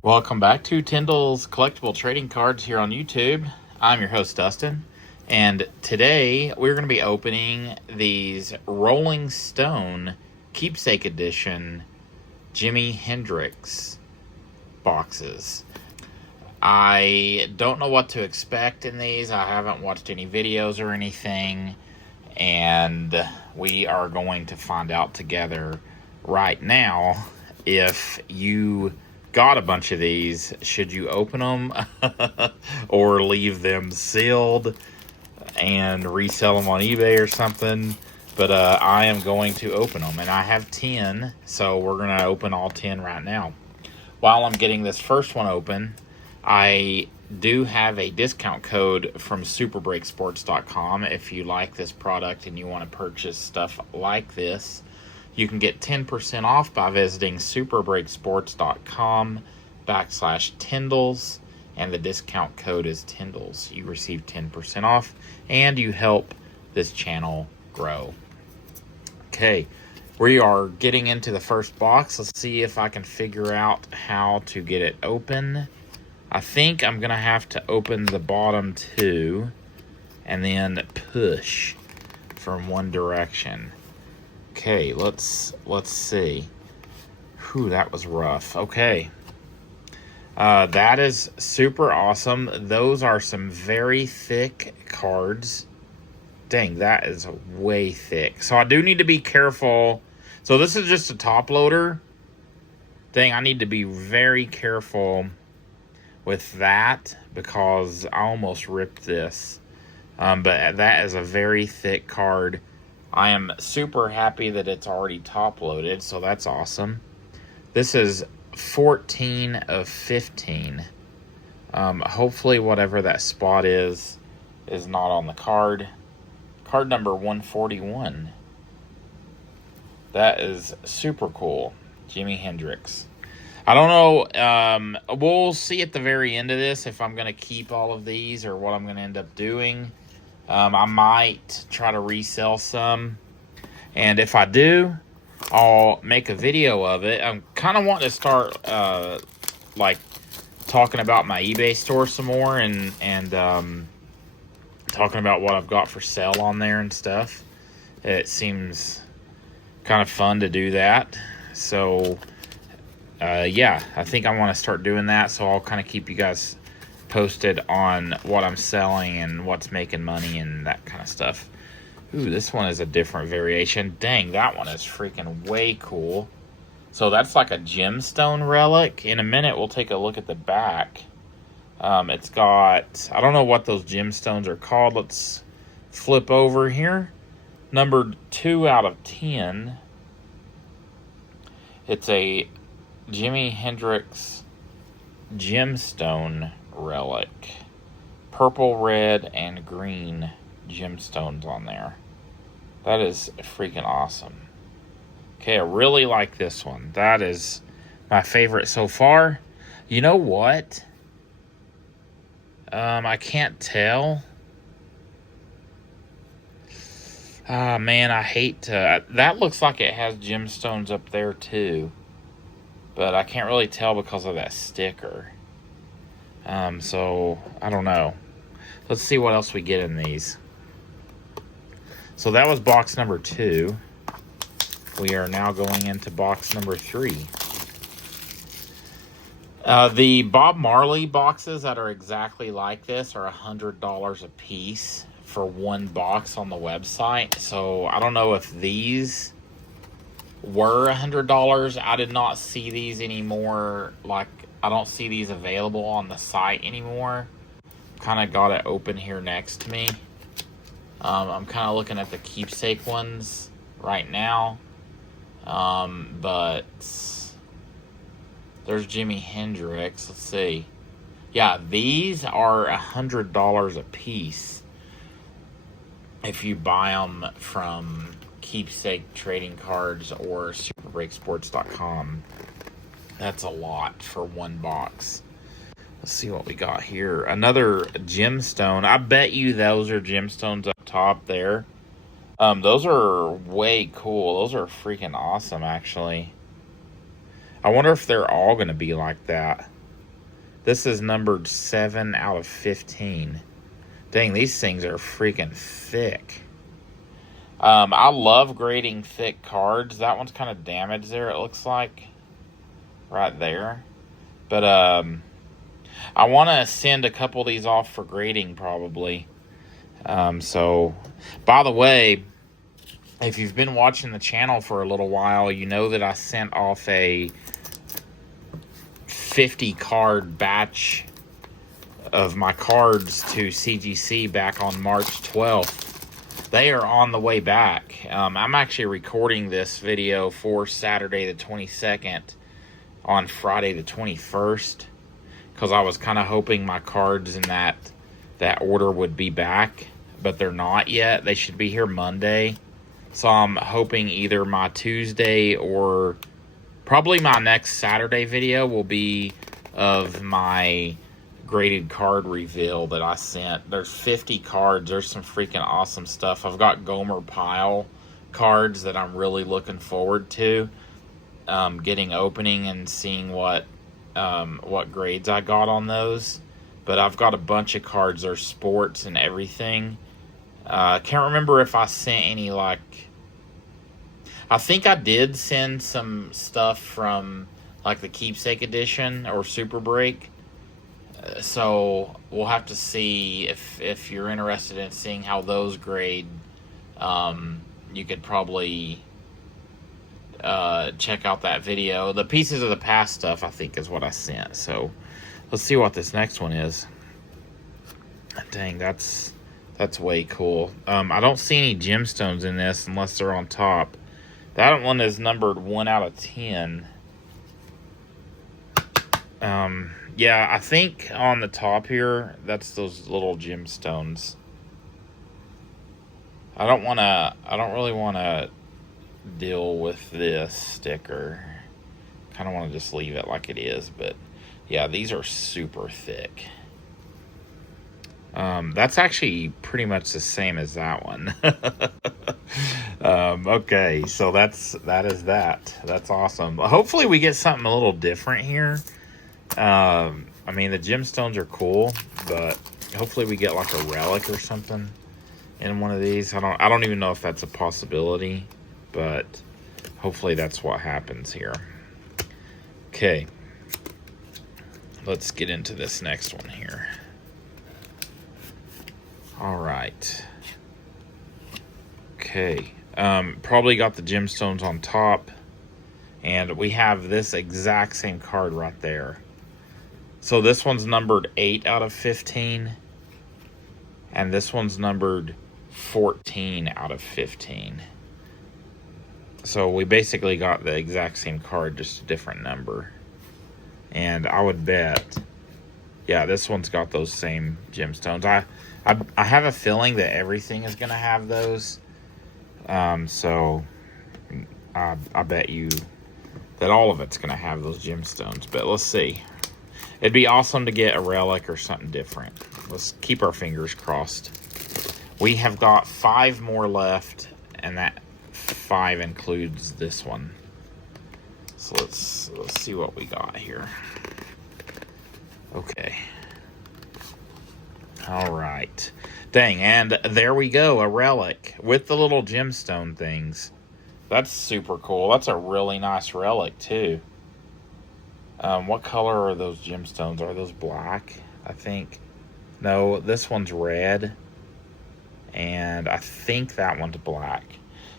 Welcome back to Tyndall's Collectible Trading Cards here on YouTube. I'm your host, Dustin, and today we're going to be opening these Rolling Stone Keepsake Edition Jimi Hendrix boxes. I don't know what to expect in these. I haven't watched any videos or anything, and we are going to find out together right now. If you got a bunch of these, should you open them or leave them sealed and resell them on eBay or something? But I am going to open them, and I have 10, so we're going to open all 10 right now. While I'm getting this first one open, I do have a discount code from superbreaksports.com. If you like this product and you want to purchase stuff like this, you can get 10% off by visiting superbreaksports.com/Tyndalls, and the discount code is Tyndalls. You receive 10% off, and you help this channel grow. Okay, we are getting into the first box. Let's see if I can figure out how to get it open. I think I'm going to have to open the bottom two and then push from one direction. Okay, let's see. Whew, that was rough. Okay. That is super awesome. Those are some very thick cards. Dang, that is way thick. So I do need to be careful. So this is just a top loader. Dang, I need to be very careful with that because I almost ripped this. But that is a very thick card. I am super happy that it's already top loaded, so that's awesome. This is 14 of 15. Hopefully whatever that spot is not on the card. Card number 141. That is super cool. Jimi Hendrix. I don't know. We'll see at the very end of this if I'm going to keep all of these or what I'm going to end up doing. I might try to resell some, and if I do, I'll make a video of it. I'm kind of wanting to start like talking about my eBay store some more and talking about what I've got for sale on there and stuff. It seems kind of fun to do that. So yeah, I think I want to start doing that, so I'll kind of keep you guys posted on what I'm selling and what's making money and that kind of stuff. Ooh, this one is a different variation. Dang, that one is freaking way cool. So that's like a gemstone relic. In a minute, we'll take a look at the back. It's got, I don't know what those gemstones are called. Let's flip over here. Numbered 2 out of 10. It's a Jimi Hendrix gemstone relic. Purple, red, and green gemstones on there. That is freaking awesome. Okay, I really like this one. That is my favorite so far. You know what? I can't tell. Ah, man, I hate to... That looks like it has gemstones up there, too. But I can't really tell because of that sticker. So, I don't know. Let's see what else we get in these. So that was box number 2. We are now going into box number 3. The Bob Marley boxes that are exactly like this are $100 a piece for one box on the website. So I don't know if these were $100. I did not see these anymore. Like, I don't see these available on the site anymore. Kind of got it open here next to me. I'm kind of looking at the keepsake ones right now. But there's Jimi Hendrix. Let's see. Yeah, these are $100 a piece if you buy them from Keepsake Trading Cards or superbreaksports.com. That's a lot for one box. Let's see what we got here. Another gemstone. I bet you those are gemstones up top there. Those are way cool. Those are freaking awesome, actually. I wonder if they're all going to be like that. This is numbered 7 out of 15. Dang, these things are freaking thick. I love grading thick cards. That one's kind of damaged there, it looks like. Right there. But I want to send a couple of these off for grading probably. So, by the way, if you've been watching the channel for a little while, you know that I sent off a 50 card batch of my cards to CGC back on March 12th. They are on the way back. I'm actually recording this video for Saturday the 22nd on Friday the 21st because I was kind of hoping my cards in that order would be back, but they're not yet. They should be here Monday. So I'm hoping either my Tuesday or probably my next Saturday video will be of my graded card reveal that I sent. There's 50 cards. There's some freaking awesome stuff. I've got Gomer Pyle cards that I'm really looking forward to getting opening and seeing what grades I got on those. But I've got a bunch of cards. There's sports and everything. Can't remember if I sent any, like, I think I did send some stuff from like the Keepsake edition or Super Break. So we'll have to see if you're interested in seeing how those grade. You could probably check out that video. The Pieces of the Past stuff, I think, is what I sent. So let's see what this next one is. Dang, that's way cool. I don't see any gemstones in this unless they're on top. That one is numbered 1 out of 10. Yeah, I think on the top here, that's those little gemstones. I don't really want to deal with this sticker. Kind of want to just leave it like it is, but yeah, these are super thick. That's actually pretty much the same as that one. Okay, so that is that. That's awesome. Hopefully we get something a little different here. I mean, the gemstones are cool, but hopefully we get like a relic or something in one of these. I don't even know if that's a possibility, but hopefully that's what happens here. Okay, let's get into this next one here. All right. Okay, probably got the gemstones on top, and we have this exact same card right there. So this one's numbered 8 out of 15, and this one's numbered 14 out of 15. So we basically got the exact same card, just a different number. And I would bet, yeah, this one's got those same gemstones. I have a feeling that everything is going to have those. So I bet you that all of it's going to have those gemstones. But let's see. It'd be awesome to get a relic or something different. Let's keep our fingers crossed. We have got 5 more left, and that 5 includes this one. So let's see what we got here. Okay. All right. Dang, and there we go, a relic with the little gemstone things. That's super cool. That's a really nice relic too. What color are those gemstones? Are those black? I think. No, this one's red. And I think that one's black.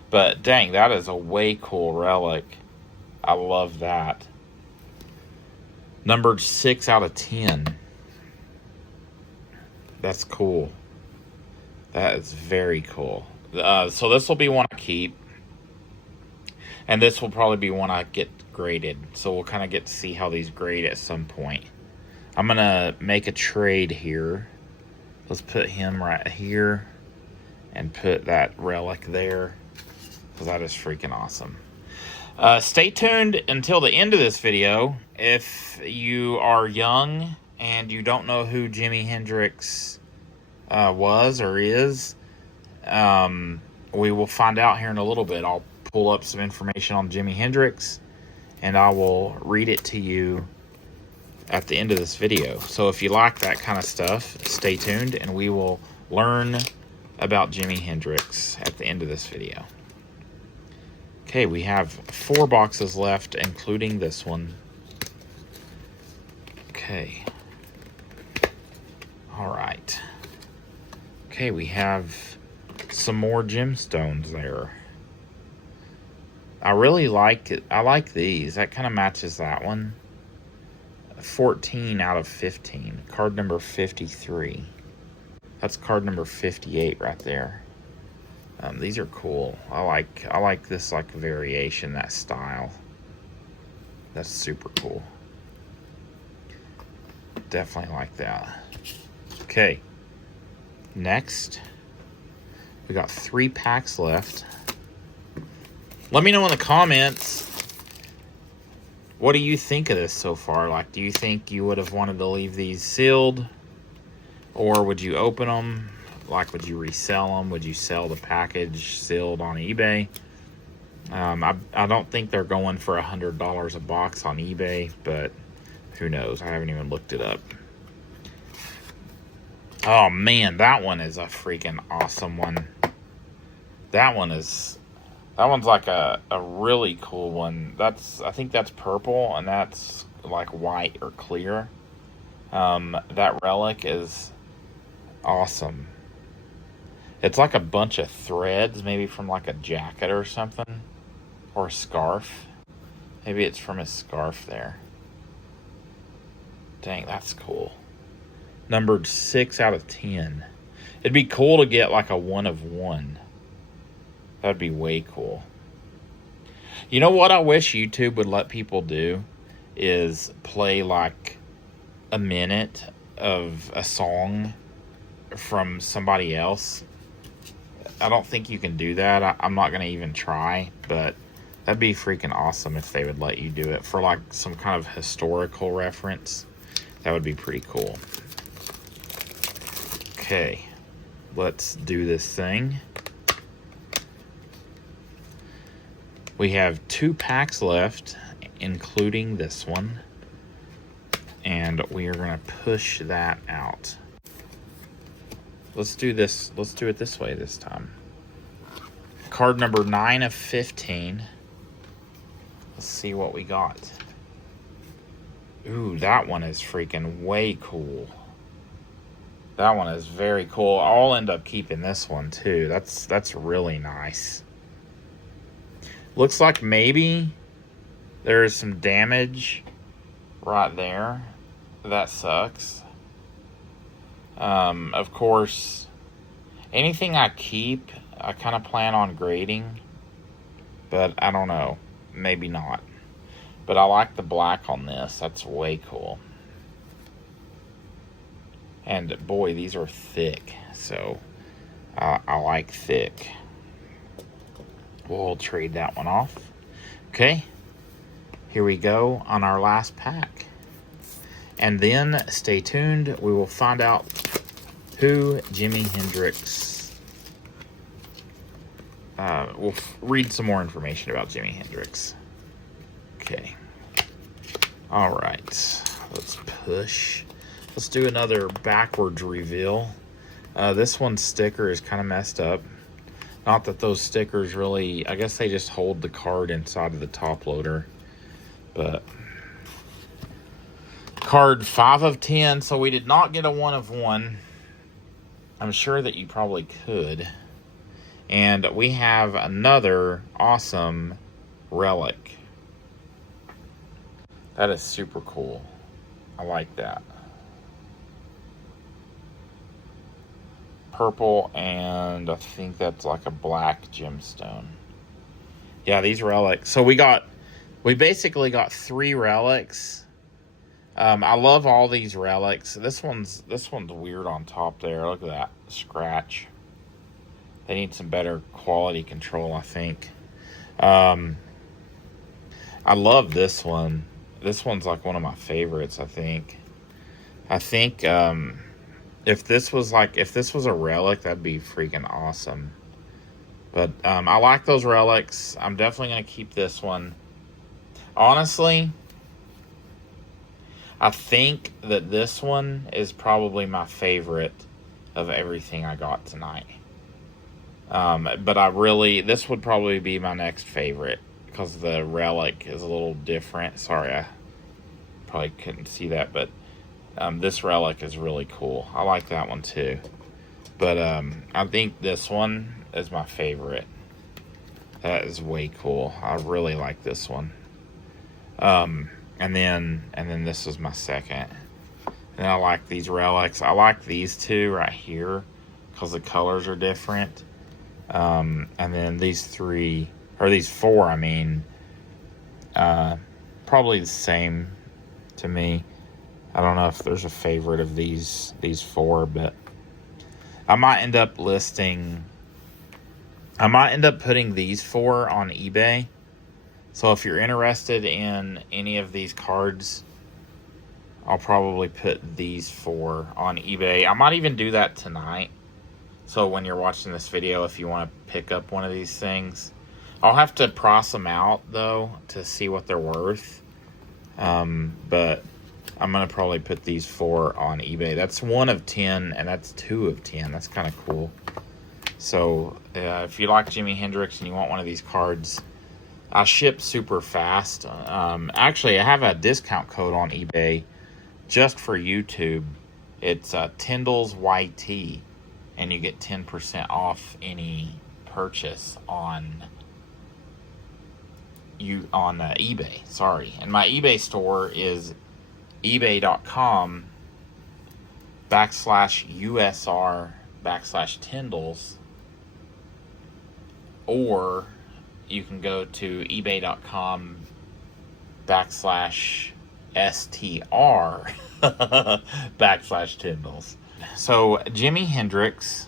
But dang, that is a way cool relic. I love that. Numbered 6 out of 10. That's cool. That is very cool. So this will be one I keep. And this will probably be one I get graded. So we'll kind of get to see how these grade at some point. I'm going to make a trade here. Let's put him right here. And put that relic there. Because that is freaking awesome. Stay tuned until the end of this video. If you are young and you don't know who Jimi Hendrix was or is, we will find out here in a little bit. I'll pull up some information on Jimi Hendrix, and I will read it to you at the end of this video. So if you like that kind of stuff, stay tuned and we will learn about Jimi Hendrix at the end of this video. Okay, we have 4 boxes left, including this one. Okay. All right. Okay, we have some more gemstones there. I really like it. I like these. That kind of matches that one. 14 out of 15. Card number 53. That's card number 58 right there. These are cool. I like this like variation, that style. That's super cool. Definitely like that. Okay. Next, we got 3 packs left. Let me know in the comments, what do you think of this so far? Like, do you think you would have wanted to leave these sealed? Or would you open them? Like, would you resell them? Would you sell the package sealed on eBay? I don't think they're going for $100 a box on eBay, but who knows? I haven't even looked it up. Oh man, that one is a freaking awesome one. That one's like a really cool one. I think that's purple and that's like white or clear. That relic is awesome. It's like a bunch of threads, maybe from like a jacket or something, or a scarf. Maybe it's from a scarf there. Dang, that's cool. Numbered 6 out of 10. It'd be cool to get like a 1 of 1. That'd be way cool. You know what I wish YouTube would let people do is play like a minute of a song from somebody else. I don't think you can do that. I'm not going to even try, but that'd be freaking awesome if they would let you do it for like some kind of historical reference. That would be pretty cool. Okay, let's do this thing. We have 2 packs left, including this one. And we are going to push that out. Let's do this. Let's do it this way this time. Card number 9 of 15. Let's see what we got. Ooh, that one is freaking way cool. That one is very cool. I'll end up keeping this one too. That's really nice. Looks like maybe there's some damage right there. That sucks. Of course, anything I keep, I kind of plan on grading, but I don't know. Maybe not. But I like the black on this. That's way cool. And boy, these are thick. So I like thick. We'll trade that one off. Okay. Here we go on our last pack. And then stay tuned. We will find out who Jimi Hendrix. We'll read some more information about Jimi Hendrix. Okay. All right. Let's push. Let's do another backwards reveal. This one's sticker is kind of messed up. Not that those stickers really, I guess they just hold the card inside of the top loader. But card 5 of 10, so we did not get a 1 of 1. I'm sure that you probably could. And we have another awesome relic. That is super cool. I like that. Purple, and I think that's like a black gemstone. Yeah, these relics. So we basically got 3 relics. I love all these relics. This one's weird on top there. Look at that scratch. They need some better quality control, I think. I love this one. This one's like one of my favorites, I think. If this was a relic, that'd be freaking awesome. But I like those relics. I'm definitely going to keep this one. Honestly, I think that this one is probably my favorite of everything I got tonight. But this would probably be my next favorite because the relic is a little different. Sorry, I probably couldn't see that, but this relic is really cool. I like that one too. But I think this one is my favorite. That is way cool. I really like this one. And then this is my second. And I like these relics. I like these two right here because the colors are different. And then these four, I mean, probably the same to me. I don't know if there's a favorite of these four, but I might end up putting these four on eBay. So if you're interested in any of these cards, I'll probably put these four on eBay. I might even do that tonight. So when you're watching this video, if you want to pick up one of these things, I'll have to price them out though to see what they're worth. But I'm going to probably put these four on eBay. That's 1 of 10 and that's 2 of 10. That's kind of cool. So if you like Jimi Hendrix and you want one of these cards, I ship super fast. Actually, I have a discount code on eBay just for YouTube. It's Tyndall's YT, and you get 10% off any purchase on eBay. Sorry, and my eBay store is ebay.com/USR/Tyndalls, or you can go to ebay.com/STR/Tyndalls. So Jimi Hendrix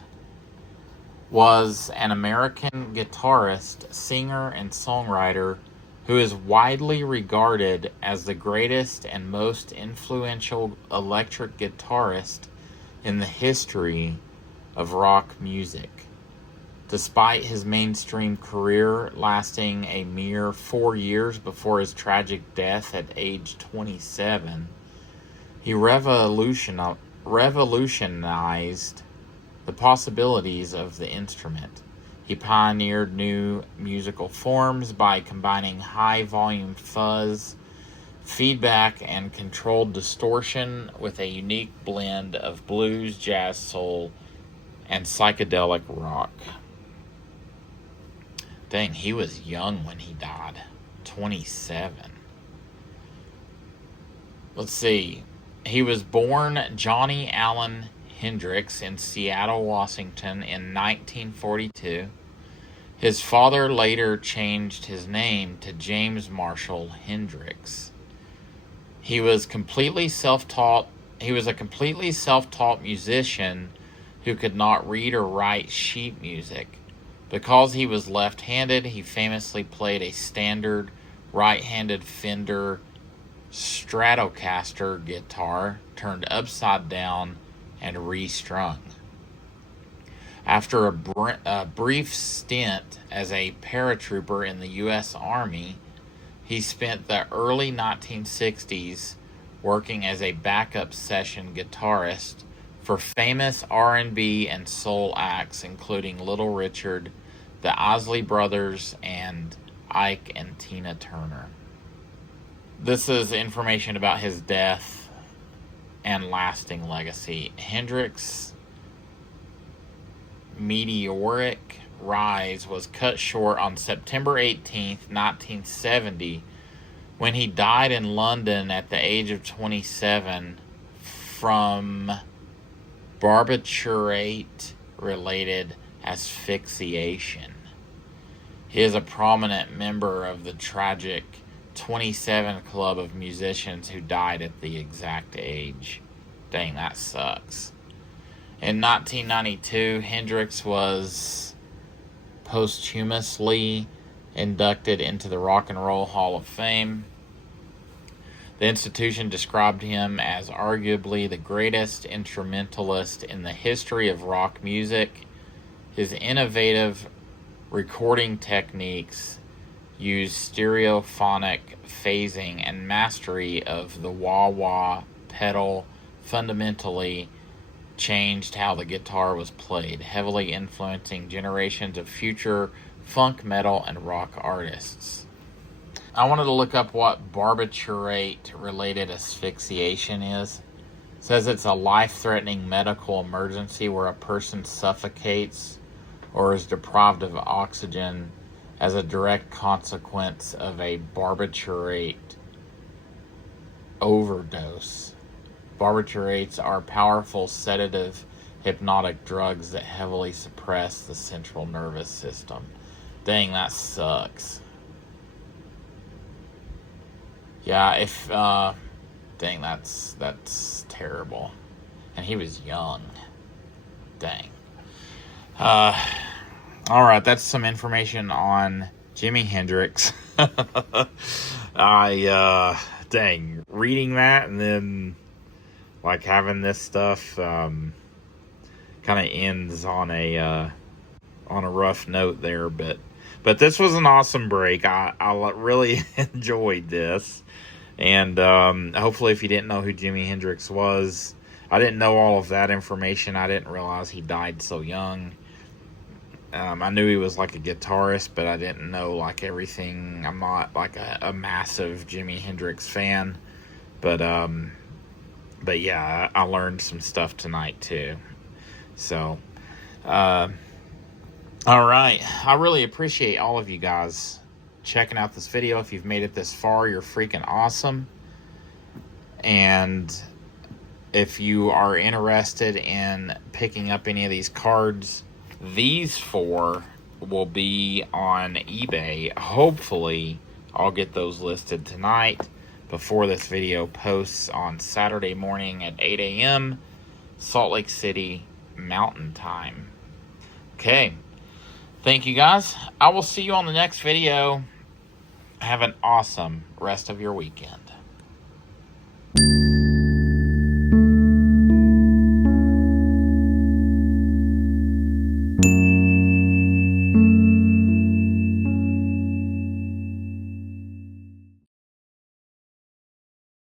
was an American guitarist, singer, and songwriter who is widely regarded as the greatest and most influential electric guitarist in the history of rock music. Despite his mainstream career lasting a mere 4 years before his tragic death at age 27, he revolutionized the possibilities of the instrument. He pioneered new musical forms by combining high-volume fuzz, feedback, and controlled distortion with a unique blend of blues, jazz, soul, and psychedelic rock. Dang, he was young when he died. 27. Let's see. He was born Johnny Allen Hendrix in Seattle, Washington in 1942. His father later changed his name to James Marshall Hendrix. He was a completely self-taught musician who could not read or write sheet music. Because he was left-handed, he famously played a standard right-handed Fender Stratocaster guitar turned upside down and restrung. After a brief stint as a paratrooper in the U.S. Army, he spent the early 1960s working as a backup session guitarist for famous R&B and soul acts including Little Richard, the Isley Brothers, and Ike and Tina Turner. This is information about his death and lasting legacy. Hendrix's meteoric rise was cut short on September 18th, 1970, when he died in London at the age of 27 from barbiturate-related asphyxiation. He is a prominent member of the tragic 27 Club of musicians who died at the exact age. Dang, that sucks. In 1992, Hendrix was posthumously inducted into the Rock and Roll Hall of Fame. The institution described him as arguably the greatest instrumentalist in the history of rock music. His innovative recording techniques use stereophonic phasing and mastery of the wah-wah pedal fundamentally changed how the guitar was played, heavily influencing generations of future funk, metal, and rock artists. I wanted to look up what barbiturate-related asphyxiation is. It says it's a life-threatening medical emergency where a person suffocates or is deprived of oxygen as a direct consequence of a barbiturate overdose. Barbiturates are powerful sedative hypnotic drugs that heavily suppress the central nervous system. Dang, that sucks. Yeah, dang, that's terrible. And he was young. Dang. Alright, that's some information on Jimi Hendrix. Dang, reading that and then like having this stuff kind of ends on a rough note there, but this was an awesome break. I really enjoyed this, and hopefully if you didn't know who Jimi Hendrix was, I didn't know all of that information. I didn't realize he died so young. I knew he was like a guitarist, but I didn't know like everything. I'm not like a massive Jimi Hendrix fan, but yeah, I learned some stuff tonight too. So, all right. I really appreciate all of you guys checking out this video. If you've made it this far, you're freaking awesome. And if you are interested in picking up any of these cards, these 4 will be on eBay. Hopefully, I'll get those listed tonight before this video posts on Saturday morning at 8 a.m. Salt Lake City Mountain Time. Okay. Thank you, guys. I will see you on the next video. Have an awesome rest of your weekend.